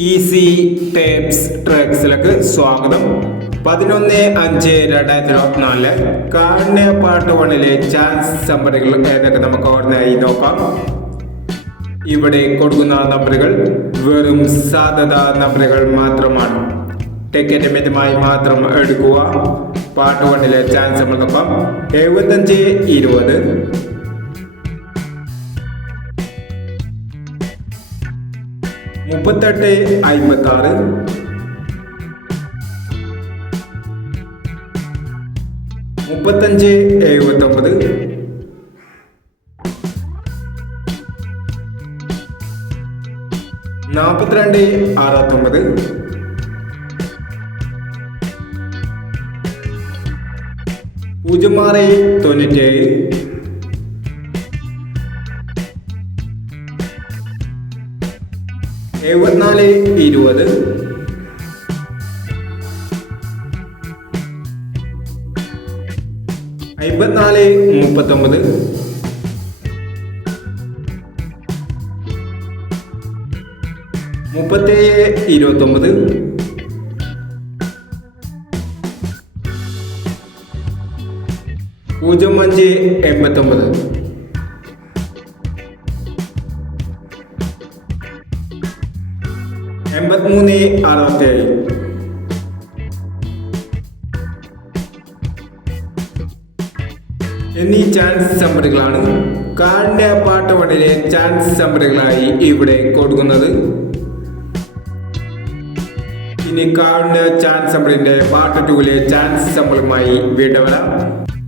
Easy tapes ട്രാക്സിലേക്ക് സ്വാഗതം. പതിനൊന്ന് അഞ്ച് രണ്ടായിരത്തി ഇരുപത്തിനാലിൽ കാണ പാട്ട് വണ്ണിലെ ചാൻസ് നമ്പറുകൾ ഏതൊക്കെ നമുക്ക് ഓർമ്മയായി നോക്കാം. ഇവിടെ കൊടുക്കുന്ന നമ്പറുകൾ വെറും സാധ്യത നമ്പറുകൾ മാത്രമാണ്. ടിക്കറ്റ് മിതമായി മാത്രം എടുക്കുക. പാട്ട് വണ്ണിലെ ചാൻസ് നമ്പറിനൊപ്പം എഴുപത്തഞ്ച് ഇരുപത് മുപ്പത്തെട്ട് അമ്പത്തി ആറ് മുപ്പത്തഞ്ച് എഴുപത്തൊമ്പത്. നാൽപ്പത്തിരണ്ട് അറുപത്തൊമ്പത്. പൂജ്യം ആറ് തൊണ്ണൂറ്റേഴ്. എഴുപത്തിനാല് ഇരുപത്. അമ്പത്തിനാല് മുപ്പത്തൊമ്പത്. മുപ്പത്തേഴ് ഇരുപത്തൊമ്പത്. പൂജ്യം അഞ്ച് എൺപത്തൊമ്പത്. എൺപത്തിമൂന്ന് അറുപത്തേഴ്. എന്നീ ചാൻസ് നമ്പറുകളാണ് കാണ്യ പാട്ട് വണ്ണിലെ ചാൻസ് നമ്പറുകളായി ഇവിടെ കൊടുക്കുന്നത്. ഇനി കാണ്യ ചാൻസ് നമ്പറിന്റെ പാർട്ട് ടൂവിലെ ചാൻസ് നമ്പറുമായി വീണ്ടും വരാം.